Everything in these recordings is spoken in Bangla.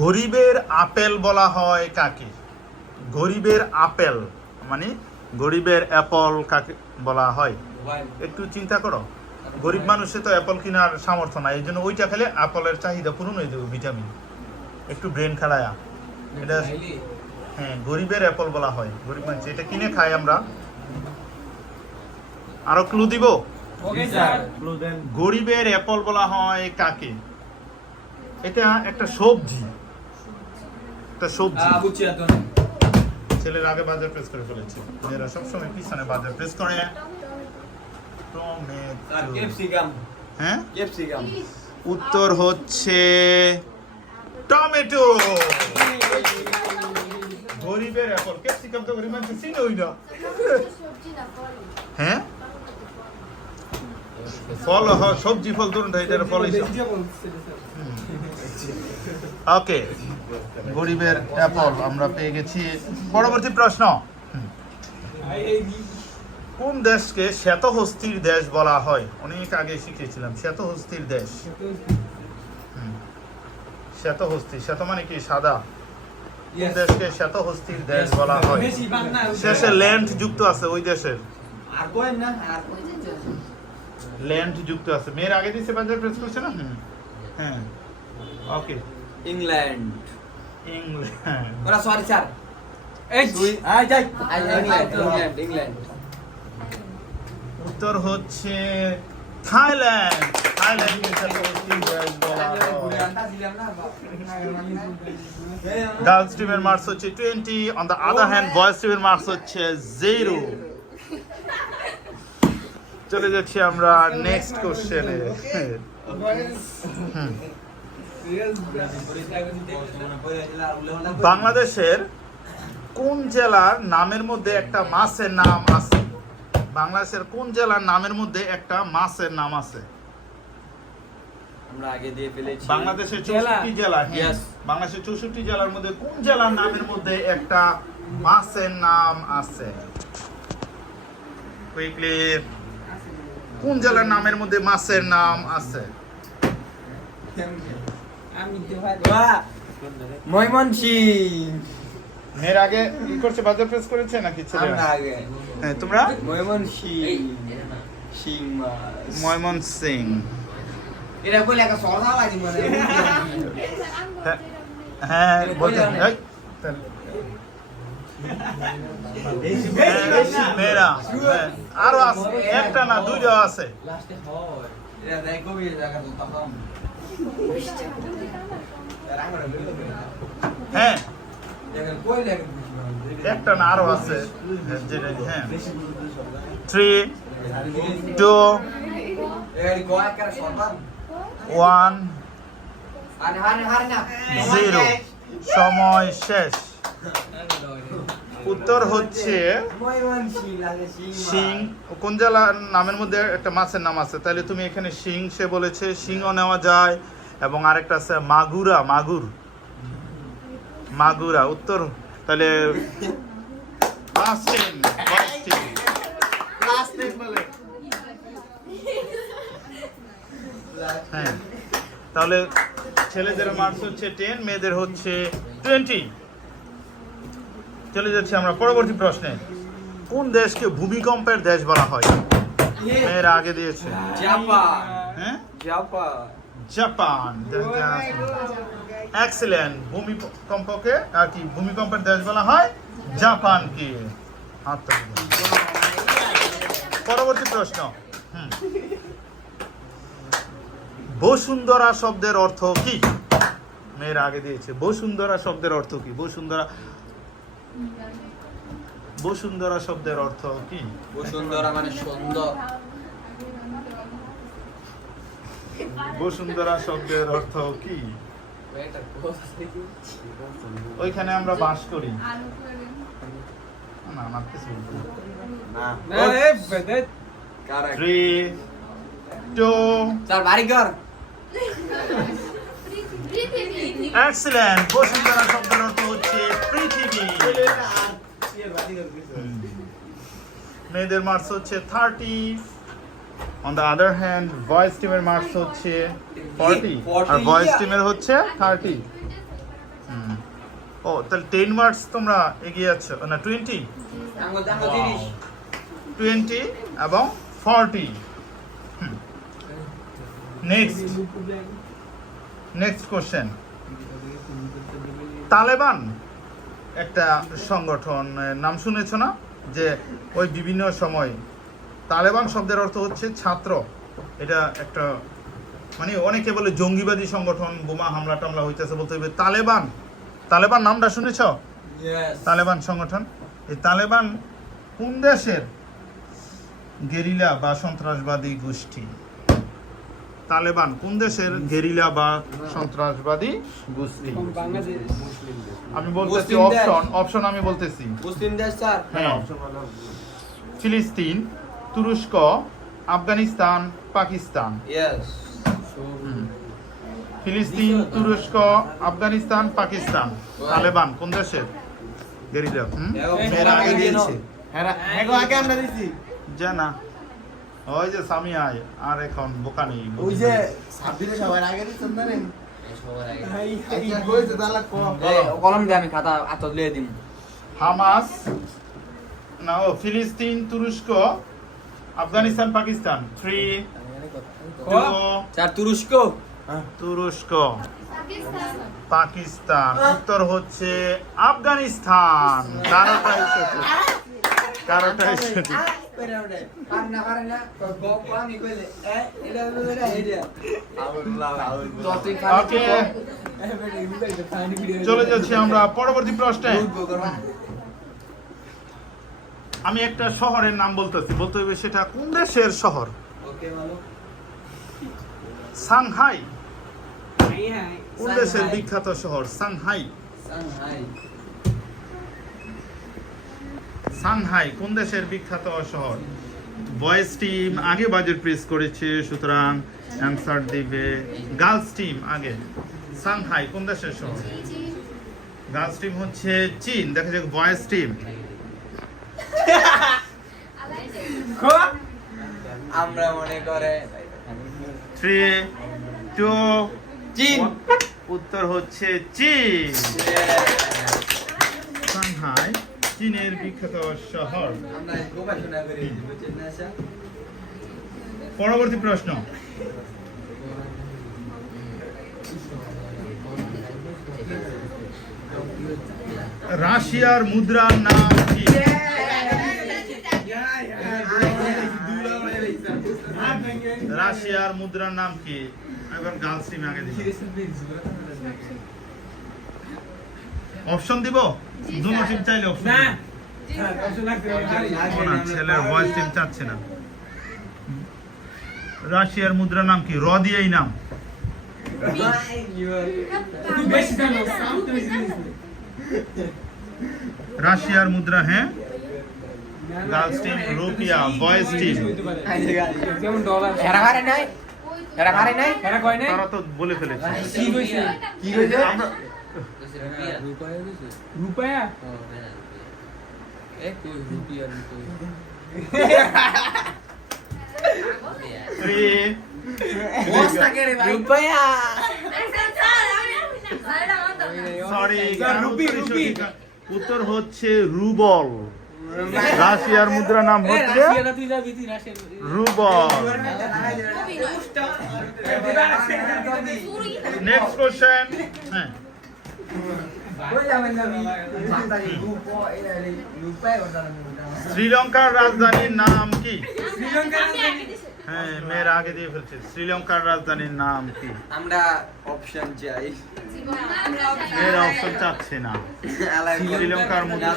গরিবের আপেল বলা হয় কাকে? গরিবের আপেল মানে গরিবের অ্যাপল কাকে বলা হয়? একটু চিন্তা করো। গরিব মানুষে তো অ্যাপল কেনার সামর্থ্য নাই, এই জন্য ওইটা খেলে অ্যাপলের চাহিদা পূরণ হয়ে যাবে, ভিটামিন। একটু ব্রেন খাড়ায়া এটা, হ্যাঁ, গরিবের অ্যাপল বলা হয়, গরিব মানুষ এটা কিনে খাই আমরা। আরো ক্লু দিব? গরিবের অ্যাপল বলা হয় কাকে? এটা একটা সবজি, একটা সবজি। ছেলের আগে বাজার প্রেস করে ফেলেছে, মেয়েরা সবসময় পিছনে বাজার প্রেস করে। হ্যাঁ, উত্তর হচ্ছে টমেটো। গরিবের অ্যাপল, ক্যাপসিকাম তো গরিব মানুষ চিনে ওই না। হ্যাঁ, ফল সবজি ফল ধরুন, এটা ফল। ওকে, গরিবের অ্যাপল আমরা পেয়ে গেছি। পরবর্তী প্রশ্ন, কোন দেশকে শ্বেতহস্তির দেশ বলা হয়? অনেক আগে শিখেছিলাম শ্বেতহস্তির দেশ। শ্বেতহস্তি, শ্বেত মানে কি সাদা। কোন দেশকে শ্বেতহস্তির দেশ বলা হয়? শেষে ল্যান্ড যুক্ত আছে, ওই দেশের ল্যান্ড যুক্ত আছে। মেয়ের আগে দিয়েছে বাজার প্রেস করছে না। হ্যাঁ, ওকে, ইংল্যান্ড। ইংল্যান্ড। ওরা সরি স্যার, ইংল্যান্ড। উত্তর হচ্ছে থাইল্যান্ড। থাইল্যান্ডকে শ্বেতহস্তির দেশ বলা হয়। গার্লস টিমের মার্কস হচ্ছে 20, on the other hand boys টিমের মার্কস হচ্ছে 0। চলে যাচ্ছি আমরা নেক্সট কোশ্চেনে। বাংলাদেশের কোন জেলার নামের মধ্যে একটা মাছের নাম আছে? বাংলাদেশের কোন জেলার নামের মধ্যে একটা মাছের নাম আছে? আমরা আগে দিয়ে ফেলেছি। বাংলাদেশের 64 জেলা, হ্যাঁ, বাংলাদেশের 64 জেলার মধ্যে কোন জেলার নামের মধ্যে একটা মাছের নাম আছে? কুইকলি, কোন জেলার নামের মধ্যে মাছের নাম আছে? ময়মনসিংহ। মেয়ের আগে কি করছে, বাজার প্রেস করেছে নাকি ছেলেরা? আমরা আগে। হ্যাঁ, তোমরা ময়মনসিংহ। এটা কইলে একটা সরদা লাগি মানে। হ্যাঁ, বলতে মেয়েরা আরো আছে, একটা না দুইটা আছে। হ্যাঁ, একটা না আরো আছে। হ্যাঁ, 3, 2, 1, 0। সময় শেষ। উত্তর হচ্ছে সিং। কোন জেলার নামের মধ্যে একটা মাছের নাম আছে? তাহলে তুমি এখানে সিং, সে বলেছে সিংহ নেওয়া যায়, এবং আরেকটা আছে মাগুরা, মাগুরা উত্তর। তাহলে হ্যাঁ, তাহলে ছেলেদের মার্কস হচ্ছে 10, মেয়েদের হচ্ছে 20। চলে যাচ্ছি আমরা পরবর্তী প্রশ্নে। কোন দেশকে ভূমিকম্পের দেশ বলা হয়? মেয়েরা আগে দিয়েছে জাপান। হ্যাঁ, জাপান। এক্সিলেন্ট। ভূমিকম্পকে আর কি ভূমিকম্পের দেশ বলা হয় জাপানকে। পরবর্তী প্রশ্ন, বসুন্ধরা শব্দের অর্থ কি? মেয়েরা আগে দিয়েছে বসুন্ধরা শব্দের অর্থ কি? বসুন্ধরা শব্দের অর্থ কি? বসুন্ধরা মানে সুন্দর। বসুন্ধরা শব্দের অর্থ কি? ওইখানে আমরা বাস করি। না, না, কিছু না। 3, 2, স্যার বাড়িঘর। এক্সিলেন্ট। বসুন্ধরা শব্দের অর্থ হচ্ছে পৃথিবী। মেয়েদের মার্কস হচ্ছে 30, on the other hand boys টিমের মার্কস হচ্ছে 40, আর বয়েজ টিমের হচ্ছে 30। ও তাহলে 10 মার্কস তোমরা এগিয়ে আছো না 20 আঙ্গুল দাঙ্গো 30 20 এবং 40 নেক্সট কোশ্চেন তালেবান একটা সংগঠন নাম শুনেছো না যে ওই বিভিন্ন সময় তালেবান শব্দের অর্থ হচ্ছে ছাত্র এটা একটা মানে অনেকে বলে জঙ্গিবাদী সংগঠন বোমা হামলা টামলা হইতেছে বলতে হবে তালেবান নামটা শুনেছো ইয়েস তালেবান সংগঠন এই তালেবান কোন দেশের গেরিলা বা সন্ত্রাসবাদী গোষ্ঠী তালেবান কোন দেশের গেরিলা বা সন্ত্রাসবাদী গোষ্ঠী আমি বলতেছি মুসলিম দেশ। অপশন আমি বলতেছি মুসলিম দেশ স্যার হ্যাঁ ফিলিস্তিন তুরস্ক আফগানিস্তান পাকিস্তান ইয়েস ফিলিস্তিন তুরস্ক আফগানিস্তান পাকিস্তান তালেবান কোন দেশের গেরিলা মেরা আগে দিয়েছে আগে আমরা দিছি জানা ওই যে সামি আয় আর এখন বোকা নেই ওই যে সাবিরে সবার আগে দিছেন না রে সবার আগে আচ্ছা হইছে তাহলে ক কলম দিয়ে আমি খাতা আত লিয়ে দিম হামাস না ও ফিলিস্তিন তুরস্ক আফগানিস্তান পাকিস্তান 3 2 স্যার তুরস্ক তুরস্ক পাকিস্তান উত্তর হচ্ছে আফগানিস্তান কারোটাই সঠিক ওকে চলে যাচ্ছি আমরা পরবর্তী প্রশ্নে আমি একটা শহরের নাম বলতে হবে সেটা কোন দেশের শহর সাংহাই কোন দেশের বিখ্যাত শহর সাংহাই কোন দেশের বিখ্যাত শহর বয়েজ টিম আগে বাজেট প্রেস করেছে সুতরাং অ্যান্সার দিবে গার্লস টিম আগে সাংহাই কোন দেশের শহর গার্লস টিম হচ্ছে চীন দেখা যাক বয়েজ টিম আমরা মনে করে 3 2 চীন উত্তর হচ্ছে চীন সাংহাই চীনের বিখ্যাত শহর আমরা গবেষণা করে বুঝছেন না স্যার পরবর্তী প্রশ্ন রাশিয়ার মুদ্রার নাম কি রাশিয়ার মুদ্রার নাম কি এখন গার্লস টিম আগে দিব অপশন দিব দুটো টিম চাইলে অপশন না ছেলের ভয়েস টিম চাচ্ছে না রাশিয়ার মুদ্রার নাম কি র দিয়েই নাম রাশিয়ার মুদ্রা হ্যাঁ গার্লস টিম রুপিয়া বয়েজ টিম এরা হারে নাই তারা তো বলে ফেলেছে আমরা रुपया three, রূপয়া sorry, স্যার, রুপি। উত্তর হচ্ছে রুবল রাশিয়ার মুদ্রা নাম হচ্ছে রুবল নেক্সট কোশ্চেন হ্যাঁ শ্রীলঙ্কার রাজধানীর নাম কি হ্যাঁ মেয়েরা আগে দিয়ে ফেলছে শ্রীলঙ্কার রাজধানীর নাম কি আমরা অপশন চাই মেয়েরা অপশন চাচ্ছে না শ্রীলঙ্কার মুদ্রা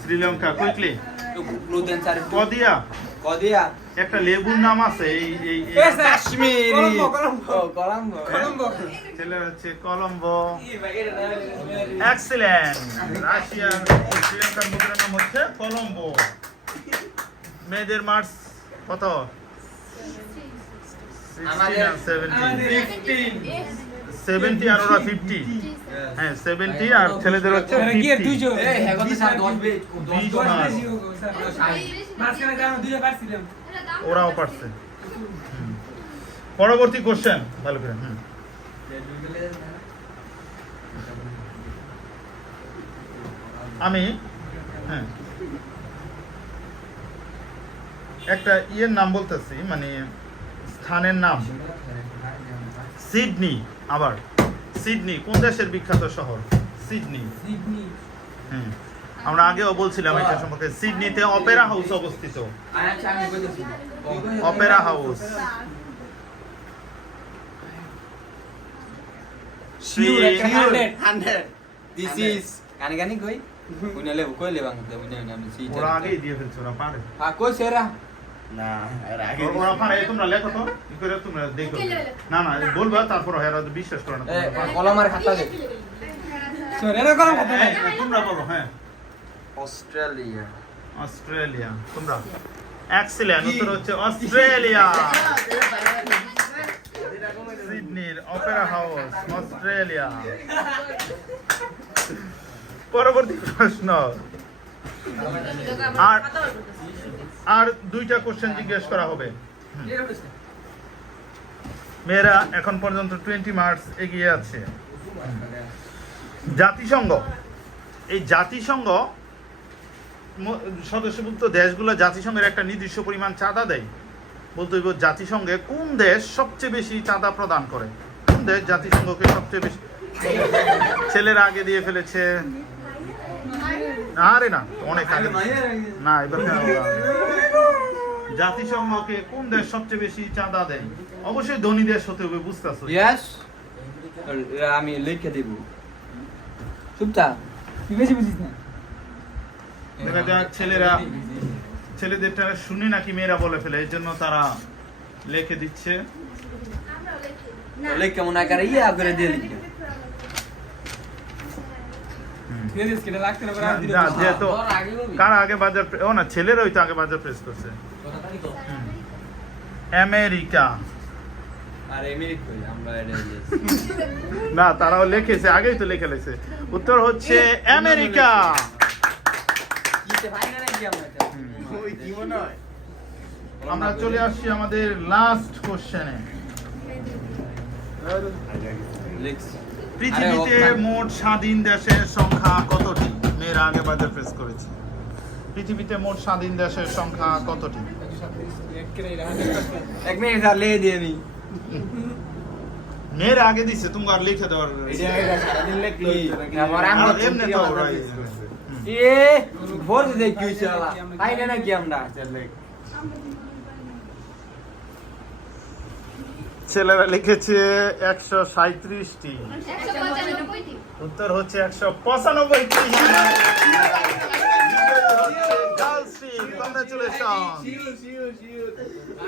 শ্রীলঙ্কা কুইকলি কদিয়া কদিয়া একটা লেবুর নাম আছে এই এই এই কাশ্মীরি কলম্বো ছেলে হচ্ছে কলম্বো এক্সিলেন্ট রাশিয়ার শ্রীলঙ্কার মুদ্রার নাম হচ্ছে কলম্বো মেয়েদের মার্কস কত 70 আর ওরা 50 হ্যাঁ 70 আর ছেলেদের হচ্ছে 50 ওরাও পারছে পরবর্তী কোশ্চেন ভালো করে আমি হ্যাঁ একটা ইয়ের নাম বলতেছি, মানে স্থানের নাম। সিডনি, আবার সিডনি কোন দেশের বিখ্যাত শহর? সিডনি। হুম, আমরা আগেও বলছিলাম এটা সম্পর্কে। সিডনিতে অপেরা হাউস অবস্থিত। আচ্ছা আমি বলতেছি অপেরা হাউস। দিস ইজ কানে কানে কই উনালে কই লেবাং দে উনালে আমি সি ওরা আগেই দিয়ে ফেলছে, ওরা পারে। কই সেরা না এর আগে ওরা পারে, তোমরা লেখো তো, কি করে তোমরা দেখো। না না বলবা, তারপর হেরা বিশ্বাস করে না। এ কলমের খাতা দে সেরা কলম খাতা হ্যাঁ, তোমরা বলো। হ্যাঁ, অস্ট্রেলিয়া অস্ট্রেলিয়া। তোমরা এক্সিলেন্ট, উত্তর হচ্ছে অস্ট্রেলিয়া। সিডনির অপেরা হাউস, অস্ট্রেলিয়া। পরবর্তী প্রশ্ন। আর আর দুইটা কোশ্চেন জিজ্ঞেস করা হবে। মেয়েরা এখন পর্যন্ত 20 মার্কস এগিয়ে আছে। জাতিসংঘ, এই জাতিসংঘ সদস্যভুক্ত দেশগুলো জাতিসংঘের একটা নির্দিষ্ট পরিমাণ চাঁদা দেয়। বলতে হইব জাতিসংঘে কোন দেশ সবচেয়ে বেশি চাঁদা প্রদান করে? কোন দেশ জাতিসংঘকে সবচেয়ে বেশি? ছেলেরা আগে দিয়ে ফেলেছে। আরে না, অনেক আগে। না, এবার জাতিসংঘকে কোন দেশ সবচেয়ে বেশি চাঁদা দেয়? অবশ্যই ধনী দেশ হতে হবে, বুঝতেছো? ইয়েস আমি লিখে দেব চুপচাপ তুই বেশি বুঝিস না দেখা যাক ছেলেদেরটা শুনে নাকি মেয়েরা বলে ফেলে, এই জন্য তারা লিখে দিচ্ছে। লিখ কেমন আকারে ইয়া করে দিয়ে লিখ যেহেতু কার আগে বাজার, ও না, ছেলেরাই তো আগে বাজার প্রেস করছে। আমেরিকা। আর এমিরেট কই আমরা এটা না, তারাও লিখেছে, আগেই তো লিখে লেছে। উত্তর হচ্ছে আমেরিকা। কিতে ভাই না নাকি আমরা ওই কি মনে হয় আমরা চলে আসছি আমাদের লাস্ট কোশ্চেনে। লিখস পৃথিবীতে মোট স্বাধীন দেশের সংখ্যা কতটি? মেয়েরা আগে বাজার প্রেস করেছে। পৃথিবীতে মোট স্বাধীন দেশের সংখ্যা কতটি? এক মিনিট আর লে দিয়ে নি মেয়েরা আগে দিচ্ছে, তুমি আর লিখে দেওয়ার। এটা এটা সারাদিন লেখলো আবার আর আমরা এমনি তো ওরাই। এ ভোর দে কি চালা ভাই না নাকি আমরা ছেলেরা লিখেছে 137টি। উত্তর হচ্ছে 195টি। Girls team, congratulation.